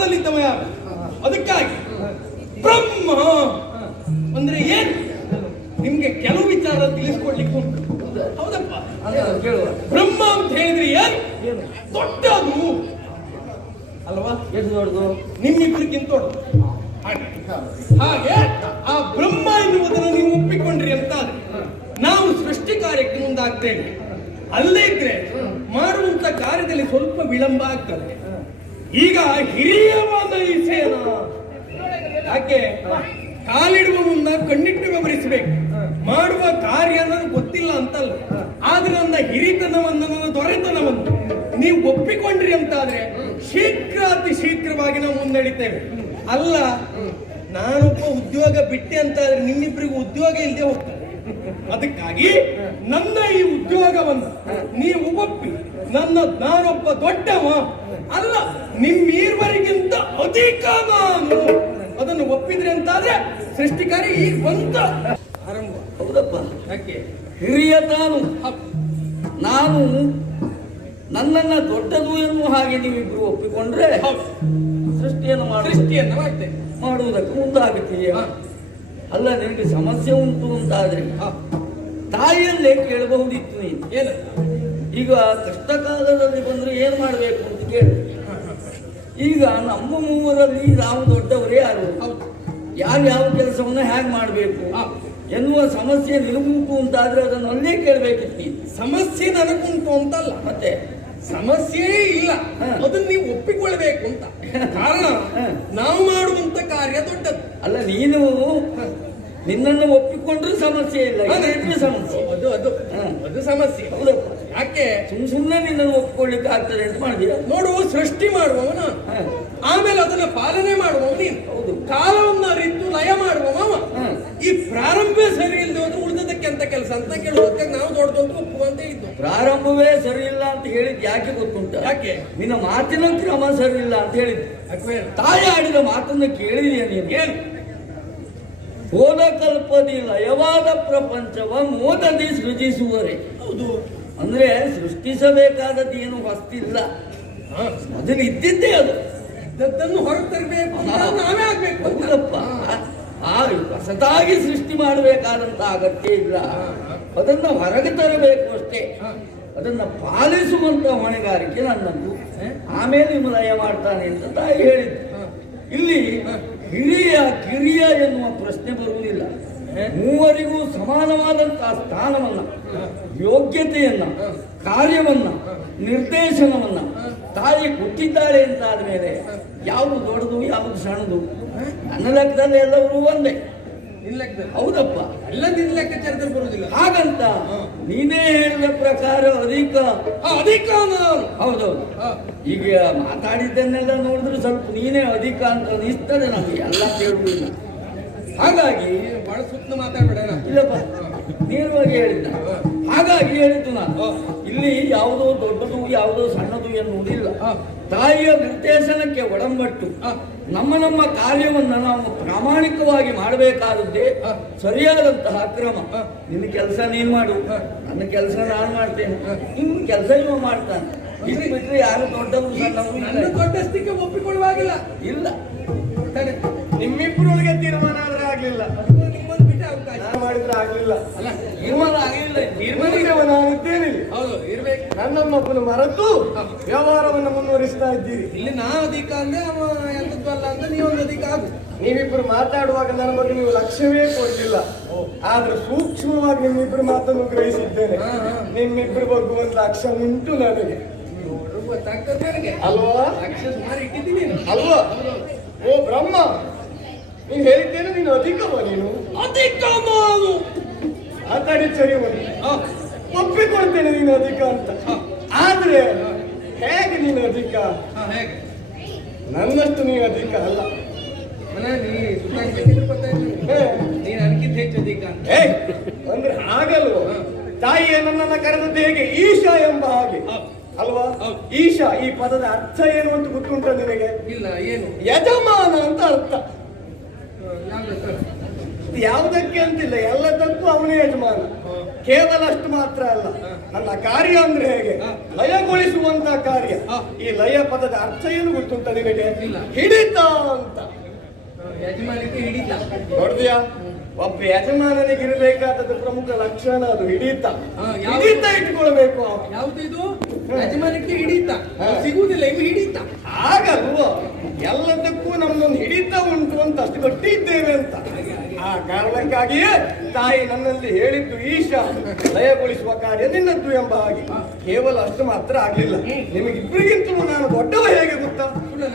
ಸ್ಥಾನದಲ್ಲಿದ್ದವ ಯಾರು? ಅದಕ್ಕಾಗಿ ಬ್ರಹ್ಮ ಅಂದ್ರೆ ಏನು ನಿಮ್ಗೆ ಕೆಲವು ವಿಚಾರ ತಿಳಿಸ್ಕೊಡ್ಲಿಕ್ಕೆ ಉಂಟು. ಹೌದಪ್ಪ, ಬ್ರಹ್ಮ ಅಂತ ಹೇಳಿದ್ರೆ ಏನು? ದೊಡ್ಡದು ಅಲ್ವಾ? ಎಷ್ಟು ದೊಡ್ಡದು? ನಿಮ್ಮಿಬ್ಬರಿಗಿಂತ ದೊಡ್ಡದು. ಹಾಗೆ ಆ ಬ್ರಹ್ಮ ಎನ್ನುವುದನ್ನು ನೀವು ಒಪ್ಪಿಕೊಂಡ್ರಿ ಅಂತ ನಾವು ಸೃಷ್ಟಿ ಕಾರ್ಯಕ್ಕೆ ಮುಂದಾಗ್ತೇವೆ. ಅಲ್ಲೇ ಇದ್ರೆ ಮಾಡುವಂತ ಕಾರ್ಯದಲ್ಲಿ ಸ್ವಲ್ಪ ವಿಳಂಬ ಆಗ್ತದೆ. ಈಗ ಹಿರಿಯವಾದ ಈ ಸೇನ ಯಾಕೆ ಕಾಲಿಡುವ ಮುನ್ನ ಕಣ್ಣಿಟ್ಟು ವ್ಯವಹರಿಸಬೇಕು. ಮಾಡುವ ಕಾರ್ಯ ಅನ್ನೋದು ಗೊತ್ತಿಲ್ಲ ಅಂತಲ್ಲ, ಆದ್ರೆ ನನ್ನ ಹಿರಿತನವನ್ನು ನನ್ನ ದೊರೆತನವನ್ನು ನೀವು ಒಪ್ಪಿಕೊಂಡ್ರಿ ಅಂತಾದ್ರೆ ಅತಿ ಶೀಘ್ರವಾಗಿ ನಾವು ಮುನ್ನಡಿತೇವೆ. ಅಲ್ಲ, ನಾನೊಬ್ಬ ಉದ್ಯೋಗ ಬಿಟ್ಟೆ ಅಂತಾದ್ರೆ ನಿಮ್ಮಿಬ್ಬರಿಗೂ ಉದ್ಯೋಗ ಇಲ್ಲದೆ ಹೋಗ್ತದೆ. ಅದಕ್ಕಾಗಿ ನನ್ನ ಈ ಉದ್ಯೋಗವನ್ನು ನೀವು ಒಪ್ಪಿ ನಾನೊಬ್ಬ ದೊಡ್ಡವ ಅಲ್ಲ, ನಿಮ್ಮೀರ್ವರಿಗಿಂತ ಅಧಿಕ ನಾನು ಅದನ್ನು ಒಪ್ಪಿದ್ರೆ ಅಂತಾದ್ರೆ ಸೃಷ್ಟಿಕಾರಿ ಈಗ ಬಂತ ಆರಂಭ. ಹೌದಪ್ಪ, ಯಾಕೆ ಹಿರಿಯ ನಾನು ನನ್ನನ್ನ ದೊಡ್ಡದು ಎನ್ನುವ ಹಾಗೆ ನೀವಿಬ್ರು ಒಪ್ಪಿಕೊಂಡ್ರೆ ಸೃಷ್ಟಿಯನ್ನು ಮಾಡುವುದಕ್ಕೆ ಮುಂದಾಗುತ್ತೀಯ. ಅಲ್ಲ, ನಿನಗೆ ಸಮಸ್ಯೆ ಉಂಟು ಅಂತಾದ್ರೆ ತಾಯಿಯಲ್ಲೇ ಕೇಳಬಹುದಿತ್ತು ನೀನು. ಏನು ಈಗ ಕಷ್ಟ ಕಾಲದಲ್ಲಿ ಬಂದ್ರೆ ಏನ್ ಮಾಡ್ಬೇಕು ಅಂತ ಕೇಳಿ. ಈಗ ನಮ್ಮ ಮೂವರಲ್ಲಿ ನಾವು ದೊಡ್ಡವರೇ ಯಾರು, ಯಾರು ಯಾವ ಕೆಲಸವನ್ನ ಹೇಗೆ ಮಾಡ್ಬೇಕು ಎನ್ನುವ ಸಮಸ್ಯೆ ನಿನಗುಂಟು ಅಂತಾದ್ರೆ ಅದನ್ನು ಅಲ್ಲೇ ಕೇಳ್ಬೇಕಿತ್ತು ನೀನು. ಸಮಸ್ಯೆ ನನಗುಂಟು ಅಂತಲ್ಲ, ಮತ್ತೆ ಸಮಸ್ಯೆ ಇಲ್ಲ, ಅದನ್ನ ನೀವು ಒಪ್ಪಿಕೊಳ್ಬೇಕು ಅಂತ. ಕಾರಣ ನಾವು ಮಾಡುವಂತ ಕಾರ್ಯ ದೊಡ್ಡದು ಅಲ್ಲ. ನೀನು ನಿನ್ನನ್ನು ಒಪ್ಪಿಕೊಂಡ್ರೂ ಸಮಸ್ಯೆ ಇಲ್ಲ, ಸಮಸ್ಯೆ ಅದು ಸಮಸ್ಯೆ. ಹೌದಪ್ಪ, ಯಾಕೆ ಸುಮ್ಮನೆ ನಿನ್ನನ್ನು ಒಪ್ಪಿಕೊಳ್ಳಿಕ್ಕೆ ಆಗ್ತದೆ ಅಂತ ಮಾಡಿದೀಯ. ನೋಡು, ಸೃಷ್ಟಿ ಮಾಡುವವನ, ಆಮೇಲೆ ಅದನ್ನ ಪಾಲನೆ ಮಾಡುವವ ನೀನು. ಹೌದು, ಕಾಲವನ್ನ ಅರಿತು ಲಯ ಮಾಡುವವ. ಈ ಪ್ರಾರಂಭ ಸರಿ ಇಲ್ಲದೆ ಹೋದ್ರೆ ಉಳಿದದಕ್ಕೆ ಅಂತ ಕೆಲಸ ಅಂತ ಕೇಳುವುದಕ್ಕೆ ನಾವು ದೊಡ್ಡದೊಂದು ಒಪ್ಪುವಂತ ಇದ್ದು. ಪ್ರಾರಂಭವೇ ಸರಿ ಇಲ್ಲ ಅಂತ ಹೇಳಿದ್ ಯಾಕೆ ಗೊತ್ತುಂಟ? ಯಾಕೆ? ನಿನ್ನ ಮಾತಿನ ಕ್ರಮ ಸರಿ ಇಲ್ಲ ಅಂತ ಹೇಳಿದ್ದು. ತಾಯಿ ಆಡಿದ ಮಾತನ್ನು ಕೇಳಿದೀಯ ನೀನು? ಏನು? ಹೋದ ಕಲ್ಪದಿ ಲಯವಾದ ಪ್ರಪಂಚವ ಮೋದದಿ ಸೃಜಿಸುವರೆ. ಹೌದು, ಅಂದ್ರೆ ಸೃಷ್ಟಿಸಬೇಕಾದದ್ದು ಏನು ಹೊಸ್ತಿಲ್ಲ, ಮೊದಲು ಇದ್ದಿದ್ದೇ ಅದು. ಅದನ್ನು ಹೊರತರಬೇಕು, ನಾವೇ ಆಗ್ಬೇಕು. ಹೌದಪ್ಪ, ಹೊಸದಾಗಿ ಸೃಷ್ಟಿ ಮಾಡಬೇಕಾದಂತ ಅಗತ್ಯ ಇಲ್ಲ, ಅದನ್ನ ಹೊರಗೆ ತರಬೇಕು ಅಷ್ಟೇ. ಅದನ್ನ ಪಾಲಿಸುವಂತ ಹೊಣೆಗಾರಿಕೆ ನನ್ನದು. ಆಮೇಲೆ ನಿಮ್ಮ ಲಯ ಮಾಡ್ತಾನೆ ಅಂತ ತಾಯಿ ಹೇಳಿದ್ದು. ಇಲ್ಲಿ ಹಿರಿಯ ಕಿರಿಯ ಎನ್ನುವ ಪ್ರಶ್ನೆ ಬರುವುದಿಲ್ಲ. ಮೂವರಿಗೂ ಸಮಾನವಾದಂತಹ ಸ್ಥಾನವನ್ನ, ಯೋಗ್ಯತೆಯನ್ನ, ಕಾರ್ಯವನ್ನ, ನಿರ್ದೇಶನವನ್ನ ತಾಯಿ ಕೊಟ್ಟಿದ್ದಾಳೆ ಅಂತ ಆದ್ಮೇಲೆ ಯಾವುದು ದೊಡ್ಡದು ಯಾವುದು ಸಣ್ಣದು ನನ್ನ ಲೆಕ್ಕದಲ್ಲಿ ಎಲ್ಲರೂ ಒಂದೇ. ಹೌದಪ್ಪ, ಎಲ್ಲ ನಿನ್ನ ಲೆಕ್ಕಾಚಾರದಲ್ಲಿ ಬರುವುದಿಲ್ಲ. ಹಾಗಂತ ನೀನೇ ಹೇಳಿದ ಪ್ರಕಾರ ಅಧಿಕ ನಾನು. ಹೌದೌದು, ಈಗ ಮಾತಾಡಿದ್ದನ್ನೆಲ್ಲ ನೋಡಿದ್ರೆ ಸ್ವಲ್ಪ ನೀನೇ ಅಧಿಕ ಅಂತ ಅನಿಸ್ತದೆ ನಮಗೆ, ಎಲ್ಲ ಕೇಳುವುದಿಲ್ಲ. ಹಾಗಾಗಿ ಬಹಳ ಸುತ್ತ ಮಾತಾಡ್ಬೇಡ. ಇಲ್ಲಪ್ಪ, ನೇರವಾಗಿ ಹೇಳಿದ್ದ. ಹಾಗಾಗಿ ಹೇಳಿದ್ದು ನಾನು, ಇಲ್ಲಿ ಯಾವುದೋ ದೊಡ್ಡದು ಯಾವುದೋ ಸಣ್ಣದು ಎನ್ನುವುದಿಲ್ಲ. ತಾಯಿಯ ನಿರ್ದೇಶನಕ್ಕೆ ಒಡಂಬಟ್ಟು ನಮ್ಮ ಕಾರ್ಯವನ್ನು ನಾವು ಪ್ರಾಮಾಣಿಕವಾಗಿ ಮಾಡಬೇಕಾದದ್ದೇ ಸರಿಯಾದಂತಹ ಕ್ರಮ. ನಿನ್ನ ಕೆಲಸ ನೀನು ಮಾಡು, ನನ್ನ ಕೆಲಸ ನಾನು ಮಾಡ್ತೇನೆ, ನಿನ್ನ ಕೆಲಸ ಇವ ಮಾಡ್ತಾನೆ. ಇದು ಬಿಟ್ಟರೆ ಯಾರು ದೊಡ್ಡವರು ಸಣ್ಣವರು ದೊಡ್ಡಸ್ತಿಗೆ ಒಪ್ಪಿಕೊಳ್ಳುವಾಗಿಲ್ಲ. ಇಲ್ಲ, ನಿಮ್ಮಿಬ್ಬರೊಳಗೆ ತೀರ್ಮಾನ ಆದ್ರೆ ಆಗ್ಲಿಲ್ಲ, ಮಾಡಿದ್ರೆ ಆಗ್ಲಿಲ್ಲ. ಅಲ್ಲ, ತೀರ್ಮಾನ ಆಗಲಿಲ್ಲ. ನಾನಿದ್ದೇನೆ, ಹೌದು ಇರ್ಬೇಕು. ನನ್ನಮ್ಮಪ್ಪನ ಮರೆತು ವ್ಯವಹಾರವನ್ನು ಮುಂದುವರಿಸ್ತಾ ಇದ್ದೀರಿ. ಇಲ್ಲಿ ನಾ ಅಧಿಕ ಅಂದ್ರೆ ಅವ ಎಂತದ್ದು ಅಲ್ಲ ಅಂತ ನೀವೊಂದು ಅಧಿಕ ಆಗು. ನೀವಿಬ್ರು ಮಾತಾಡುವಾಗ ನನ್ನ ಬಗ್ಗೆ ನೀವು ಲಕ್ಷ್ಯವೇ ಕೊಡ್ಲಿಲ್ಲ, ಆದ್ರೆ ಸೂಕ್ಷ್ಮವಾಗಿ ನಿಮ್ಮಿಬ್ರು ಮಾತನ್ನು ಗ್ರಹಿಸಿದ್ದೇನೆ. ನಿಮ್ಮಿಬ್ರು ಬಗ್ಗುವಂತ ಅಕ್ಷ ಉಂಟು ನನಗೆ, ಅಲ್ವಾ? ಅಕ್ಷ ಸುಮಾರು ಇಟ್ಟಿದ್ದೀನಿ ಅಲ್ವಾ? ಓ ಬ್ರಹ್ಮ, ನೀನು ಹೇಳಿದ್ದೇನೆ ನೀನು ಅಧಿಕವ, ನೀನು ಅಧಿಕ ನಾನು ಮಾತಾಡಿ ಸರಿ ಒಪ್ಪಿಕೊಳ್ತೇನೆ ನೀನು ಅಧಿಕ ಅಂತ. ಆದ್ರೆ ಹೇಗೆ ನೀನು ಅಧಿಕ? ನನ್ನಷ್ಟು ನೀನು ಅಧಿಕ ಅಲ್ಲ. ನೀನು ಅನ್ಕಿಂತ ಹೆಚ್ಚು ಅಧಿಕ ಅಂದ್ರೆ ಹಾಗಲ್ವ? ತಾಯಿಯೇ ನನ್ನನ್ನ ಕರೆದದ್ದು ಹೇಗೆ? ಈಶಾ ಎಂಬ ಹಾಗೆ ಅಲ್ವಾ? ಈಶಾ ಈ ಪದದ ಅರ್ಥ ಏನು ಅಂತ ಗೊತ್ತುಂಟ ನಿನಗೆ? ಇಲ್ಲ. ಏನು? ಯಜಮಾನ ಅಂತ ಅರ್ಥ. ಯಾವುದಕ್ಕೆ ಅಂತಿಲ್ಲ, ಎಲ್ಲದಕ್ಕೂ ಅವನೇ ಯಜಮಾನ. ಕೇವಲ ಅಷ್ಟು ಮಾತ್ರ ಅಲ್ಲ, ನನ್ನ ಕಾರ್ಯ ಅಂದ್ರೆ ಹೇಗೆ ಲಯಗೊಳಿಸುವಂತ ಕಾರ್ಯ. ಈ ಲಯ ಪದದ ಅರ್ಥ ಏನು ಗೊತ್ತುಂಟ ನಿನಗೆ? ಹಿಡಿತ ಅಂತ. ಯಜಮಾನಿಗೆ ಹಿಡಿತ ನೋಡಿದ್ಯಾ? ಒಬ್ಬ ಯಜಮಾನನಿಗೆ ಇರಬೇಕಾದದ್ದು ಪ್ರಮುಖ ಲಕ್ಷಣ ಅದು ಹಿಡಿತ. ಹಿಡಿತ ಇಟ್ಕೊಳ್ಬೇಕು. ಯಾವುದು ಇದು? ಯಜಮಾನಿಗೆ ಹಿಡಿತ ಸಿಗುವುದಿಲ್ಲ, ಇವು ಹಿಡಿತ. ಹಾಗಲ್ವ, ಎಲ್ಲದಕ್ಕೂ ನಮ್ಮೊಂದು ಹಿಡಿತ ಉಂಟು ಅಂತ ಅಷ್ಟು ಗಟ್ಟಿ ಇದ್ದೇವೆ ಅಂತ. ಆ ಕಾರಣಕ್ಕಾಗಿಯೇ ತಾಯಿ ನನ್ನಲ್ಲಿ ಹೇಳಿದ್ದು ಈಶಾ ಲಯಗೊಳಿಸುವ ಕಾರ್ಯ ನಿನ್ನದ್ದು ಎಂಬ ಹಾಗೆ. ಕೇವಲ ಅಷ್ಟು ಮಾತ್ರ ಆಗ್ಲಿಲ್ಲ, ನಿಮಗಿಬ್ಬರಿಗಿಂತಲೂ ನಾನು ದೊಡ್ಡವ ಹೇಗೆ ಗೊತ್ತಾ?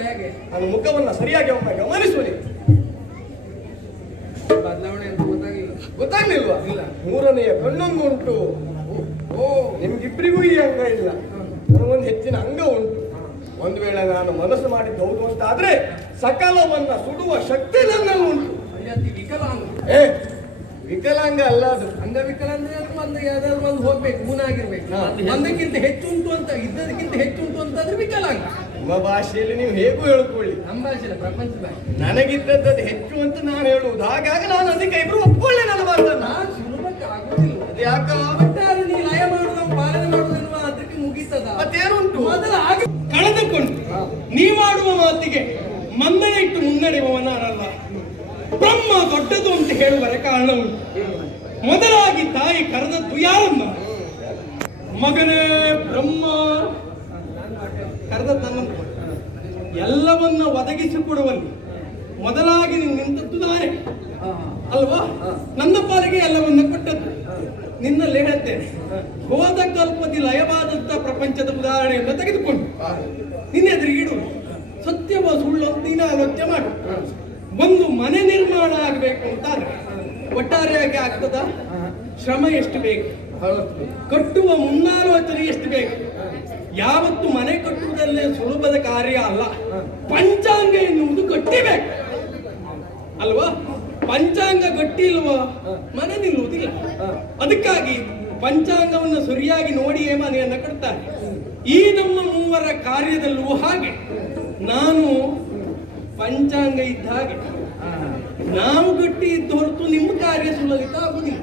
ಹೇಗೆ? ನಾನು ಮುಖವನ್ನ ಸರಿಯಾಗಿ ಒಮ್ಮೆ ಗಮನಿಸುವೆ. ಬದಲಾವಣೆ ಅಂತ ಗೊತ್ತಾಗಿಲ್ಲ. ಗೊತ್ತಾಗ್ಲಿಲ್ವಾ? ಇಲ್ಲ. ಮೂರನೆಯ ಕಣ್ಣೊಂದು ಉಂಟು. ನಿಮ್ಗಿಬ್ಬರಿಗೂ ಈ ಅಂಗ ಇಲ್ಲ, ನನಗೊಂದು ಹೆಚ್ಚಿನ ಅಂಗ ಉಂಟು. ಒಂದು ವೇಳೆ ನಾನು ಮನಸ್ಸು ಮಾಡಿದ್ದು ಹೌದು ಅಂತ ಆದ್ರೆ ಸಕಲವನ್ನ ಸುಡುವ ಶಕ್ತಿ ನನ್ನಲ್ಲಿ ಉಂಟು. ವಿಕಲಾಂಗ. ವಿಕಲಾಂಗ ಅಲ್ಲ ಅದು. ಅಂಗವಿಕಲ ಅಂದ್ರೆ ಒಂದು ಯಾವ್ದಾದ್ರು ಒಂದು ಹೋಗ್ಬೇಕು, ಊನಾಗಿರ್ಬೇಕು. ಒಂದಕ್ಕಿಂತ ಹೆಚ್ಚು ಉಂಟು ಅಂತ, ಇದ್ದದಕ್ಕಿಂತ ಹೆಚ್ಚು ಉಂಟು ಅಂತಂದ್ರೆ ವಿಕಲಾಂಗ. ನಿಮ್ಮ ಭಾಷೆಯಲ್ಲಿ ನೀವು ಹೇಗೂ ಹೇಳ್ಕೊಳ್ಳಿ, ನಮ್ಮ ಭಾಷೆ ಪ್ರಪಂಚ ಭಾಷೆ. ನನಗಿದ್ದದ್ದು ಹೆಚ್ಚು ಅಂತ ನಾನು ಹೇಳುವುದು. ಹಾಗಾಗಿ ನಾನು ಅದಕ್ಕೆ ಇಬ್ರು ಒಪ್ಕೊಳ್ಳೆ ನನ್ನ ಮಾತನ್ನ. ಸುಲಭಕ್ಕೆ ಆಗುದಿಲ್ಲ. ಅದು ಯಾಕ? ಒಟ್ಟಾರೆ ನೀ ಲಯ ಮಾಡುವ ಪಾಲನೆ ಮಾಡುವುದೆನ್ನುವ ಅದಕ್ಕೆ ಮುಗಿತದ. ಮತ್ತೇನುಂಟು? ಮೊದಲ ಆಗ ಕಳೆದುಕೊಂಡು ನೀ ಮಾಡುವ ಮಾತಿಗೆ ಮಂದನೆ ಇಟ್ಟು ಮುನ್ನಡೆಯುವವ ನಾನಲ್ಲ. ಬ್ರಹ್ಮ ದೊಡ್ಡದು ಅಂತ ಹೇಳುವರೆ ಕಾರಣ ಉಂಟು. ಮೊದಲಾಗಿ ತಾಯಿ ಕರೆದದ್ದು ಯಾರನ್ನ? ಮಗನೇ ಬ್ರಹ್ಮ ಕರೆದದ್ದು ನನ್ನನ್ನು. ಎಲ್ಲವನ್ನ ಒದಗಿಸಿಕೊಡುವಲ್ಲಿ ಮೊದಲಾಗಿ ನೀವು ನಿಂತದ್ದು ನಾನೇ ಅಲ್ವಾ? ನನ್ನ ಪಾಲಿಗೆ ಎಲ್ಲವನ್ನ ಕೊಟ್ಟದ್ದು. ನಿನ್ನಲ್ಲಿ ಹೇಳುತ್ತೇನೆ, ಹೋದ ಕಲ್ಪದಿ ಲಯವಾದಂತ ಪ್ರಪಂಚದ ಉದಾಹರಣೆಯನ್ನು ತೆಗೆದುಕೊಂಡು ನಿನ್ನೆದುರಿಗಿಡು. ಸತ್ಯವ ಸುಳ್ಳು ಅಂತ ನೀನು ಆಲೋಚನೆ ಮಾಡು. ಒಂದು ಮನೆ ನಿರ್ಮಾಣ ಆಗಬೇಕು ಅಂತಾದ್ರೆ ಒಟ್ಟಾರೆಯಾಗಿ ಆಗ್ತದ? ಶ್ರಮ ಎಷ್ಟು ಬೇಕು, ಕಟ್ಟುವ ಮುನ್ನಾಲೋಚನೆ ಎಷ್ಟು ಬೇಕು. ಯಾವತ್ತು ಮನೆ ಕಟ್ಟುವುದಲ್ಲೇ ಸುಲಭದ ಕಾರ್ಯ ಅಲ್ಲ. ಪಂಚಾಂಗ ಎನ್ನುವುದು ಗಟ್ಟಿಬೇಕು ಅಲ್ವಾ? ಪಂಚಾಂಗ ಗಟ್ಟಿ ಇಲ್ವಾ ಮನೆ ನಿಲ್ಲುವುದಿಲ್ಲ. ಅದಕ್ಕಾಗಿ ಪಂಚಾಂಗವನ್ನು ಸರಿಯಾಗಿ ನೋಡಿಯೇ ಮನೆಯನ್ನ ಕಟ್ತಾರೆ. ಈ ನಮ್ಮ ಮೂವರ ಕಾರ್ಯದಲ್ಲೂ ಹಾಗೆ. ನಾನು ಪಂಚಾಂಗ ಇದ್ದ ಹಾಗೆ, ನಾವು ಗಟ್ಟಿ ಇದ್ದ ಹೊರತು ನಿಮ್ಮ ಕಾರ್ಯ ಸುಲಲಿತ ಆಗುದಿಲ್ಲ.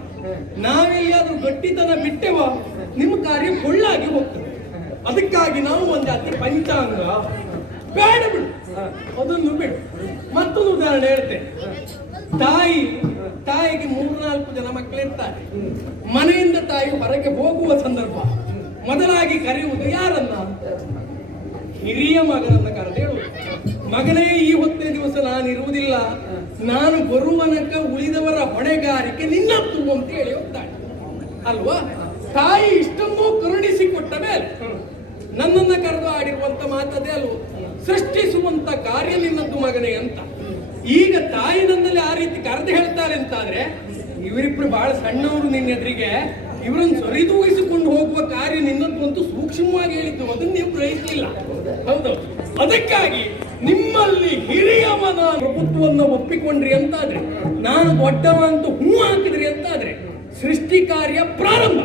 ನಾವೆಲ್ಲಿಯಾದ್ರೂ ಗಟ್ಟಿತನ ಬಿಟ್ಟೆವ ನಿಮ್ಮ ಕಾರ್ಯ ಕೊಳ್ಳಾಗಿ ಹೋಗ್ತದೆ. ಅದಕ್ಕಾಗಿ ನಾವು ಒಂದು ಅತಿ ಪಂಚಾಂಗ ಬೇಡ ಬಿಡು, ಅದನ್ನು ಬಿಡು. ಮತ್ತೊಂದು ಉದಾಹರಣೆ ಹೇಳ್ತೇನೆ. ತಾಯಿಗೆ 3-4 ಜನ ಮಕ್ಕಳಿರ್ತಾರೆ. ಮನೆಯಿಂದ ತಾಯಿ ಹೊರಗೆ ಹೋಗುವ ಸಂದರ್ಭ ಮೊದಲಾಗಿ ಕರೆಯುವುದು ಯಾರನ್ನ? ಹಿರಿಯ ಮಗನನ್ನ ಕರೆದು ಹೇಳುವುದು, ಮಗನೇ ಈ ಹೊತ್ತೇ ದಿವಸ ನಾನು ಇರುವುದಿಲ್ಲ, ನಾನು ಬರುವನಕ ಉಳಿದವರ ಹೊಣೆಗಾರಿಕೆ ನಿನ್ನದ್ದು ಅಂತ ಹೇಳಿ ಹೋಗ್ತಾಳೆ ಅಲ್ವಾ? ತಾಯಿ ಇಷ್ಟೊಂದು ಕರುಣಿಸಿಕೊಟ್ಟ ಮೇಲೆ ನನ್ನನ್ನ ಕರೆದು ಆಡಿರುವಂತ ಮಾತದೇ ಅಲ್ವ? ಸೃಷ್ಟಿಸುವಂತ ಕಾರ್ಯ ನಿನ್ನದ್ದು ಮಗನೇ ಅಂತ. ಈಗ ತಾಯಿ ನನ್ನಲ್ಲಿ ಆ ರೀತಿ ಕರೆದು ಹೇಳ್ತಾರೆ ಅಂತಾದ್ರೆ ಇವರಿಬ್ರು ಬಹಳ ಸಣ್ಣವರು ನಿನ್ನೆದ್ರಿಗೆ, ಇವರನ್ನು ಸರಿದೂಗಿಸಿಕೊಂಡು ಹೋಗುವ ಕಾರ್ಯ ನಿನ್ನದ್ದು ಅಂತ ಸೂಕ್ಷ್ಮವಾಗಿ ಹೇಳಿದ್ದು, ಅದನ್ನು ನೀವು ಗ್ರಹಿಸಲಿಲ್ಲ. ಹೌದೌದು. ಅದಕ್ಕಾಗಿ ನಿಮ್ಮಲ್ಲಿ ಹಿರಿಯವನ ಪ್ರಭುತ್ವವನ್ನು ಒಪ್ಪಿಕೊಂಡ್ರಿ ಅಂತಾದ್ರೆ, ನಾನು ದೊಡ್ಡವ ಅಂತ ಹೂ ಹಾಕಿದ್ರಿ ಅಂತಾದ್ರೆ ಸೃಷ್ಟಿ ಕಾರ್ಯ ಪ್ರಾರಂಭ.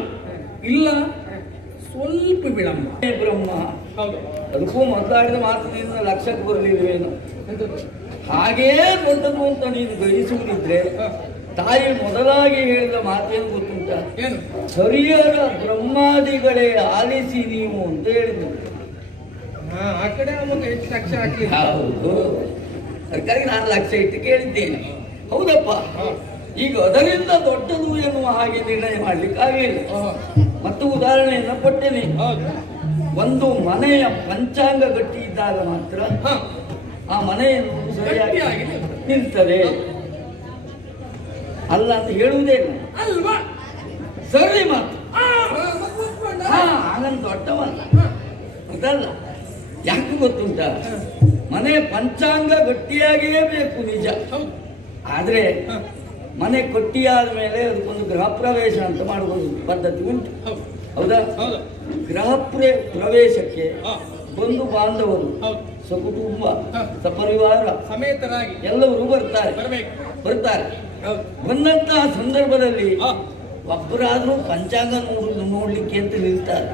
ಇಲ್ಲ ಸ್ವಲ್ಪ ವಿಳಂಬ. ಬ್ರಹ್ಮ ಹೌದು. ಅದಕ್ಕೂ ಮೊದಲಾಡಿದ ಮಾತಿನಿಂದ ಲಕ್ಷಕ್ಕೆ ಬರಲಿಲ್ವೇನು? ಹಾಗೇ ದೊಡ್ಡದು ಅಂತ ನೀನು ಗ್ರಹಿಸುವುದಿದ್ರೆ ತಾಯಿ ಮೊದಲಾಗಿ ಹೇಳಿದ ಮಾತೇನು ಗೊತ್ತುಂಟ? ಏನು? ಹರಿಹರ ಬ್ರಹ್ಮಾದಿಗಳೇ ಆಲಿಸಿ ನೀವು ಅಂತ ಹೇಳಿದ್ರು. ಆ ಕಡೆ ಅವಾಗ ಹೆಚ್ಚು ಲಕ್ಷ ಹಾಕಿ. ಹೌದು, ಅದಕ್ಕಾಗಿ ನಾನು ಲಕ್ಷ ಇಟ್ಟು ಕೇಳಿದ್ದೇನೆ. ಹೌದಪ್ಪ, ಈಗ ಅದರಿಂದ ದೊಡ್ಡದು ಎನ್ನುವ ಹಾಗೆ ನಿರ್ಣಯ ಮಾಡ್ಲಿಕ್ಕೆ ಆಗಲಿಲ್ಲ. ಮತ್ತು ಉದಾಹರಣೆಯನ್ನು ಕೊಟ್ಟೇನೆ. ಒಂದು ಮನೆಯ ಪಂಚಾಂಗ ಗಟ್ಟಿ ಇದ್ದಾಗ ಮಾತ್ರ ಆ ಮನೆಯನ್ನು ಸರಿಯಾಗಿ ನಿಲ್ತದೆ. ಅಲ್ಲ ಅಂತ ಹೇಳುವುದೇ ಅಲ್ವಾ? ಸರಿ ಮಾತು. ಹಾಗಂತ ದೊಡ್ಡವಲ್ಲ ಅದಲ್ಲ. ಯಾಕೆ ಗೊತ್ತುಂಟ? ಮನೆ ಪಂಚಾಂಗ ಗಟ್ಟಿಯಾಗಿಯೇ ಬೇಕು ನಿಜ. ಆದ್ರೆ ಮನೆ ಕಟ್ಟಿಯಾದ ಮೇಲೆ ಅದಕ್ಕೊಂದು ಗೃಹ ಪ್ರವೇಶ ಅಂತ ಮಾಡುವುದು ಪದ್ಧತಿ ಉಂಟು. ಹೌದಾ? ಗೃಹ ಪ್ರವೇಶಕ್ಕೆ ಬಂಧು ಬಾಂಧವರು, ಸಕುಟುಂಬ, ಸಪರಿವಾರ ಸಮೇತರಾಗಿ ಎಲ್ಲರೂ ಬರ್ತಾರೆ. ಬಂದಂತಹ ಸಂದರ್ಭದಲ್ಲಿ ಒಬ್ಬರಾದ್ರೂ ಪಂಚಾಂಗ ನೋಡ್ಲಿಕ್ಕೆ ಅಂತ ನಿಲ್ತಾರೆ?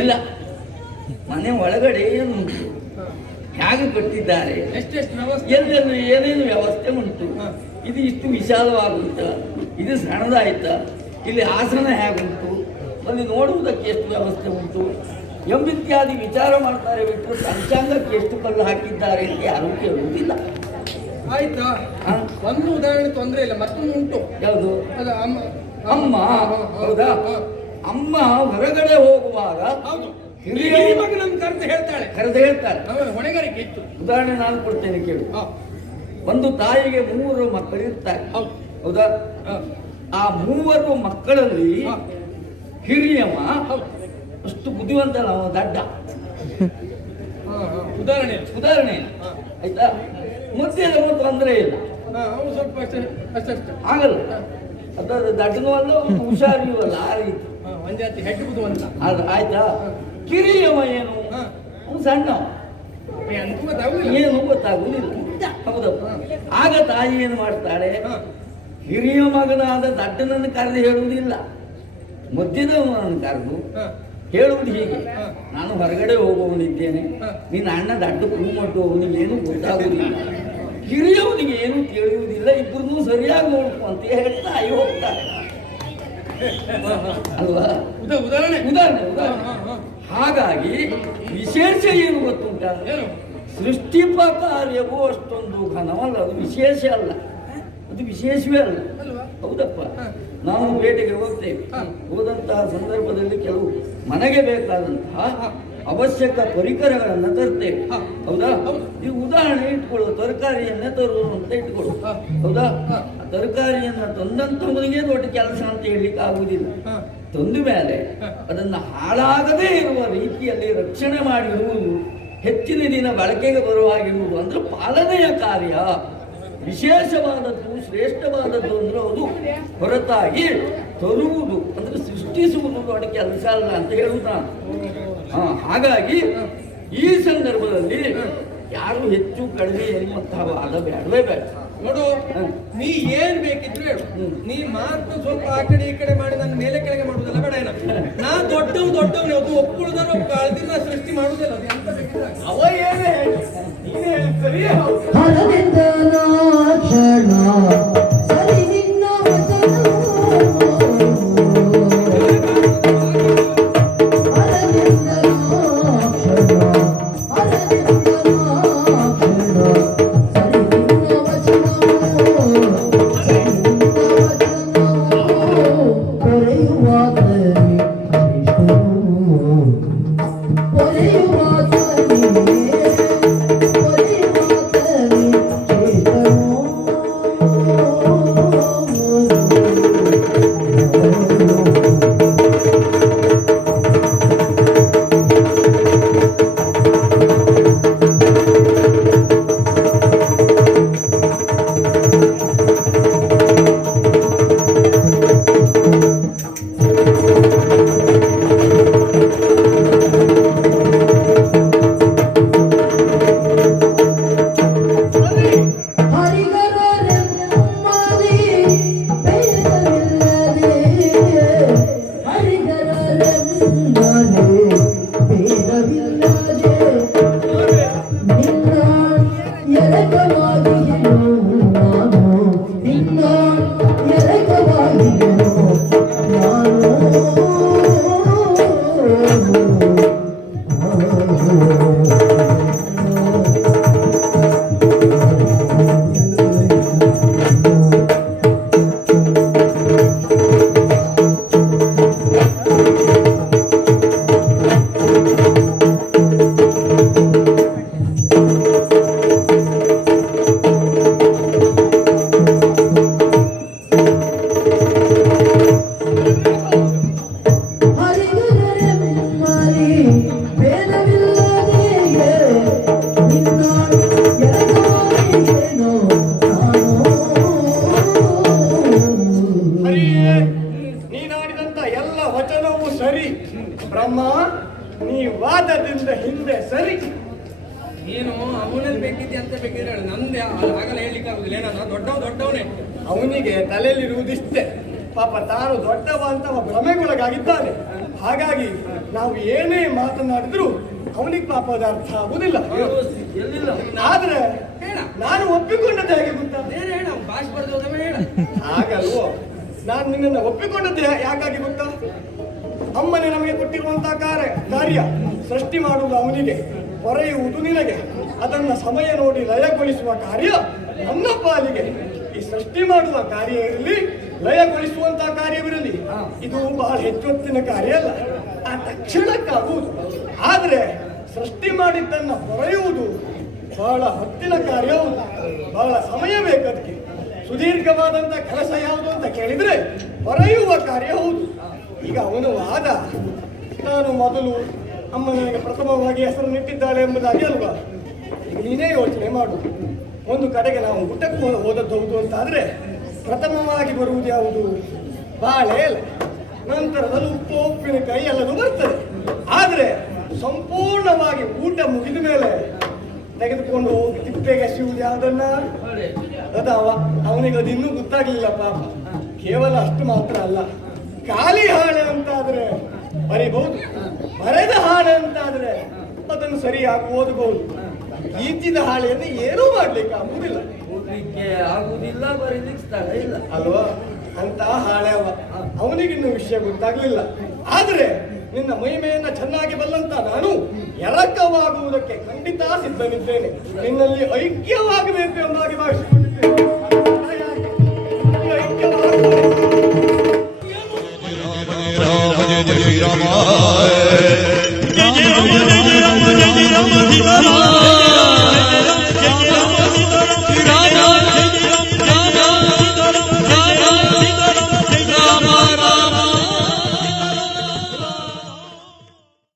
ಇಲ್ಲ. ಮನೆ ಒಳಗಡೆ ಏನುಂಟು, ಹೇಗೆ ಕಟ್ಟಿದ್ದಾರೆ, ಎಷ್ಟೆಷ್ಟು ವ್ಯವಸ್ಥೆ, ಎಲ್ಲೆಲ್ಲ ಏನೇನು ವ್ಯವಸ್ಥೆ ಉಂಟು, ಇದು ಇಷ್ಟು ವಿಶಾಲವಾಗುತ್ತ, ಇದು ಸಣ್ಣದಾಯ್ತ, ಇಲ್ಲಿ ಆಸನ ಹೇಗುಂಟು, ಅಲ್ಲಿ ನೋಡುವುದಕ್ಕೆ ಎಷ್ಟು ವ್ಯವಸ್ಥೆ ಉಂಟು ಎಂಬಿತ್ಯಾದಿ ವಿಚಾರ ಮಾಡ್ತಾರೆ ಬಿಟ್ಟು ಪಂಚಾಂಗಕ್ಕೆ ಎಷ್ಟು ಕಲ್ಲು ಹಾಕಿದ್ದಾರೆ ಅಂತ ಯಾರೂ ಕೇಳುವುದಿಲ್ಲ. ಆಯ್ತಾ, ಒಂದು ಉದಾಹರಣೆ ತೊಂದರೆ ಇಲ್ಲ, ಮತ್ತೊಂದು ಉಂಟು. ಯಾವುದು? ಅದು ಅಮ್ಮ. ಹೌದಾ? ಅಮ್ಮ ಹೊರಗಡೆ ಹೋಗುವಾಗ ಹೌದು, ಹಿರಿಯ ಮಗನನ್ನು ಕರೆದು ಹೇಳ್ತಾಳೆ, ಹೇಳ್ತಾರೆ. ಹೊಣೆಗಾರಿಕೆ ಇತ್ತು. ಉದಾಹರಣೆ ನಾನು ಕೊಡ್ತೇನೆ ಕೇಳು. ಒಂದು ತಾಯಿಗೆ 3 ಮಕ್ಕಳು ಇರ್ತಾರೆ. ಹೌದಾ? ಆ 3 ಮಕ್ಕಳಲ್ಲಿ ಹಿರಿಯವ ಅಷ್ಟು ಬುದ್ಧಿವಂತ ನಾವು ದಡ್ಡ. ಉದಾಹರಣೆ ಆಯ್ತಾ? ಮಧ್ಯದವ ತೊಂದರೆ ಇಲ್ಲ, ಅವನು ಸ್ವಲ್ಪ ಅಷ್ಟೇ ಆಗಲ್ಲ. ಅದರ ದಡ್ಡನೂ ಅಲ್ಲ, ಹುಷಾರಿಯೂ ಅಲ್ಲ, ಆ ರೀತಿ ಒಂದ್ ಜಾತಿ ಹೆಡ್ ಬುದ್ಧಿವಂತ. ಅದು ಆಯ್ತಾ? ಕಿರಿಯವ ಏನು, ಅವನು ಸಣ್ಣವ, ಏನು ಗೊತ್ತಾಗುವುದಿಲ್ಲ. ಹೌದಪ್ಪ. ಆಗ ತಾಯಿ ಏನು ಮಾಡ್ತಾಳೆ, ಹಿರಿಯ ಮಗನಾದ ದಡ್ಡನನ್ನು ಕರೆದು ಹೇಳುವುದಿಲ್ಲ, ಮಧ್ಯದವನನ್ನು ಕರೆದು ಹೇಳುವುದು ಹೀಗೆ: ನಾನು ಹೊರಗಡೆ ಹೋಗುವವನಿದ್ದೇನೆ, ನಿನ್ನ ಅಣ್ಣ ದಡ್ಡ ಕೂಮಟ್ಟು, ಅವನಿಗೆ ಏನು ಗೊತ್ತಾಗುವುದಿಲ್ಲ, ಹಿರಿಯವನಿಗೆ ಏನು ತಿಳಿಯುವುದಿಲ್ಲ, ಇಬ್ಬರನ್ನೂ ಸರಿಯಾಗಿ ನೋಡ್ಕೊ ಅಂತ ಹೇಳಿ ತಾಯಿ ಹೋಗ್ತಾರೆ ಅಲ್ವಾ? ಉದಾಹರಣೆ. ಹಾಗಾಗಿ ವಿಶೇಷ ಏನು ಗೊತ್ತುಂಟ, ಸೃಷ್ಟಿಪ ಕಾರ್ಯವೂ ಅಷ್ಟೊಂದು ಘನವಲ್ಲ, ಅದು ವಿಶೇಷ ಅಲ್ಲ, ಅದು ವಿಶೇಷವೇ ಅಲ್ಲ. ಹೌದಪ್ಪ. ನಾವು ಬೇಟೆಗೆ ಹೋಗ್ತೇವೆ, ಹೋದಂತಹ ಸಂದರ್ಭದಲ್ಲಿ ಕೆಲವು ಮನೆಗೆ ಬೇಕಾದಂತಹ ಅವಶ್ಯಕ ಪರಿಕರಗಳನ್ನು ತರ್ತೇವೆ. ಹೌದಾ? ಈ ಉದಾಹರಣೆ ಇಟ್ಕೊಳ್ಳು, ತರಕಾರಿಯನ್ನೇ ತರುವುದು ಅಂತ ಇಟ್ಕೊಳ್ಳು. ಹೌದಾ? ತರಕಾರಿಯನ್ನ ತಂದಂತವನಿಗೆ ದೊಡ್ಡ ಕೆಲಸ ಅಂತ ಹೇಳಲಿಕ್ಕೆ ಆಗುವುದಿಲ್ಲ. ತಂದ ಮೇಲೆ ಅದನ್ನು ಹಾಳಾಗದೇ ಇರುವ ರೀತಿಯಲ್ಲಿ ರಕ್ಷಣೆ ಮಾಡಿರುವುದು, ಹೆಚ್ಚಿನ ದಿನ ಬಳಕೆಗೆ ಬರುವ ಹಾಗಿರುವುದು ಅಂದ್ರೆ ಪಾಲನೆಯ ಕಾರ್ಯ. ವಿಶೇಷವಾದದ್ದು, ಶ್ರೇಷ್ಠವಾದದ್ದು ಅಂದ್ರೆ ಅದು, ಹೊರತಾಗಿ ತರುವುದು ಅಂದ್ರೆ ಸೃಷ್ಟಿಸುವುದು ದೊಡ್ಡ ಕೆಲಸ ಅಲ್ಲ ಅಂತ ಹೇಳುವುದು ನಾನು. ಹಾಗಾಗಿ ಈ ಸಂದರ್ಭದಲ್ಲಿ ಯಾರು ಹೆಚ್ಚು ಕಡಿಮೆ ಎನ್ನುವಂತಹ ವಾದ ಬೇಡವೇ ಬೇಡ. ನೋಡು, ನೀ ಏನ್ ಬೇಕಿದ್ರು ಹೇಳು, ನೀ ಮಾತ್ರ ಸ್ವಲ್ಪ ಆ ಕಡೆ ಈ ಕಡೆ ಮಾಡಿ ನನ್ನ ಮೇಲೆ ಕೆಳಗೆ ಮಾಡುವುದಲ್ಲ ಬೇಡ. ಏನ ನಾ ದೊಡ್ಡವನೇ ಅದು ಒಪ್ಪುಳುದಾರ ಅಳ್ದಿನ ಸೃಷ್ಟಿ ಮಾಡುವುದಿಲ್ಲ, ಅದು ಎಂತ ಬೇಕಿದ್ರೆ ಅವ ಏನೇ ನೀನೇ ಸರಿಯೇ ಹೌದು. ಬ್ರಹ್ಮ, ನೀ ವಾದದಿಂದ ಹಿಂದೆ ಸರಿ. ನೀನು ಅವನಲ್ಲಿ ಬೇಕಿದ್ದೆ ಅಂತ ಬೇಕಿದ್ರೆ ಹೇಳು, ನಂದೇ ಆಗಲ್ಲ ಹೇಳಲಿಕ್ಕೆ ಆಗುದಿಲ್ಲ. ನಾನು ದೊಡ್ಡವನೇ. ಅವನಿಗೆ ತಲೆಯಲ್ಲಿರುವುದಿಷ್ಟೇ. ಪಾಪ ತಾನು ದೊಡ್ಡವ ಅಂತ ಭ್ರಮೆಗೊಳಗಾಗಿದ್ದಾನೆ. ಹಾಗಾಗಿ ನಾವು ಏನೇ ಮಾತನಾಡಿದ್ರು ಅವನಿಗೆ ಪಾಪ ಅದು ಅರ್ಥ ಆಗುದಿಲ್ಲ. ಹೇಳುವ ಸ್ಥಿತಿಯಲ್ಲಿಲ್ಲ. ಆದ್ರೆ ಹೇಳ ನಾನು ಒಪ್ಪಿಕೊಂಡದ್ದು ಹೇಗೆ ಗೊತ್ತಾ? ಬೇರೆ ಹೇಳ ಭಾಷೆ ಬರ್ದೋದವ ಹೇಳ. ಹಾಗಲ್ವೋ, ನಾನು ನಿನ್ನನ್ನು ಒಪ್ಪಿಕೊಂಡದ್ದು ಯಾಕಾಗಿ ಗೊತ್ತಾ? ಅಮ್ಮನೇ ನಮಗೆ ಕೊಟ್ಟಿರುವಂತಹ ಕಾರ್ಯ ಸೃಷ್ಟಿ ಮಾಡುವುದು ಅವನಿಗೆ, ಹೊರೆಯುವುದು ನಿನಗೆ. ಅದನ್ನ ಸಮಯ ನೋಡಿ ಲಯಗೊಳಿಸುವ ಕಾರ್ಯ ನನ್ನ ಪಾಲಿಗೆ. ಈ ಸೃಷ್ಟಿ ಮಾಡುವ ಕಾರ್ಯ ಇರಲಿ, ಲಯಗೊಳಿಸುವಂತಹ ಕಾರ್ಯವಿರಲಿ, ಇದು ಬಹಳ ಹೆಚ್ಚೊತ್ತಿನ ಕಾರ್ಯ ಅಲ್ಲ, ಆ ತಕ್ಷಣಕ್ಕಾಗುವುದು. ಆದ್ರೆ ಸೃಷ್ಟಿ ಮಾಡಿದ್ದನ್ನ ಹೊರೆಯುವುದು ಬಹಳ ಹೊತ್ತಿನ ಕಾರ್ಯ ಹೌದು, ಬಹಳ ಸಮಯ ಬೇಕು ಅದಕ್ಕೆ. ಸುದೀರ್ಘವಾದಂತ ಕೆಲಸ ಯಾವುದು ಅಂತ ಕೇಳಿದ್ರೆ ಹೊರೆಯುವ ಕಾರ್ಯ ಹೌದು. ಈಗ ಅವನು ವಾದ, ನಾನು ಮೊದಲು ಅಮ್ಮ ನನಗೆ ಪ್ರಥಮವಾಗಿ ಹೆಸರು ನೆಟ್ಟಿದ್ದಾಳೆ ಎಂಬುದಾಗಿ ಅಲ್ವಾ? ಈಗ ನೀನೇ ಯೋಚನೆ ಮಾಡು. ಒಂದು ಕಡೆಗೆ ನಾವು ಊಟಕ್ಕೆ ಹೋದದ್ದು ಹೌದು ಅಂತಾದ್ರೆ ಪ್ರಥಮವಾಗಿ ಬರುವುದು ಯಾವುದು? ಬಾಳೆ ಎಲೆ, ನಂತರದಲ್ಲಿ ಉಪ್ಪು ಉಪ್ಪಿನಕಾಯಿ ಎಲ್ಲದೂ ಬರ್ತದೆ. ಆದ್ರೆ ಸಂಪೂರ್ಣವಾಗಿ ಊಟ ಮುಗಿದ ಮೇಲೆ ತೆಗೆದುಕೊಂಡು ಹೋಗಿ ತಿಪ್ಪೆಗೆ ಎಸೆಯುವುದು ಯಾವುದನ್ನ? ಅದಾವ. ಅವನಿಗೆ ಅದು ಇನ್ನೂ ಗೊತ್ತಾಗ್ಲಿಲ್ಲ ಪಾಪ. ಕೇವಲ ಅಷ್ಟು ಮಾತ್ರ ಅಲ್ಲ, ಖಾಲಿ ಹಾಳೆ ಅಂತಾದ್ರೆ ಬರಿಬಹುದು, ಬರೆದ ಹಾಳೆ ಅಂತಾದ್ರೆ ಅದನ್ನು ಸರಿಯಾಗಿ ಓದಬಹುದು. ಈಚಿದ ಹಾಳೆಯನ್ನು ಏನೂ ಮಾಡ್ಲಿಕ್ಕೆ ಆಗುವುದಿಲ್ಲ, ಓದ್ಲಿಕ್ಕೆ ಆಗುದಿಲ್ಲ, ಬರೀಲಿಕ್ಕೆ ಸ್ಥಳ ಇಲ್ಲ ಅಲ್ವಾ? ಅಂತ ಹಾಳೆ ಅವ. ಅವನಿಗಿನ್ನೂ ವಿಷಯ ಗೊತ್ತಾಗ್ಲಿಲ್ಲ. ಆದ್ರೆ ನಿನ್ನ ಮಹಿಮೆಯನ್ನ ಚೆನ್ನಾಗಿ ಬಲ್ಲಂತ ನಾನು ಎರಕವಾಗುವುದಕ್ಕೆ ಖಂಡಿತ ಸಿದ್ಧನಿದ್ದೇನೆ. ನಿನ್ನಲ್ಲಿ ಐಕ್ಯವಾಗಬೇಕು ಎಂಬಾಗಿ ಭಾವಿಸಿಕೊಂಡಿದ್ದೇನೆ. ರಾಮ ಜಯ ಶ್ರೀರಾಮ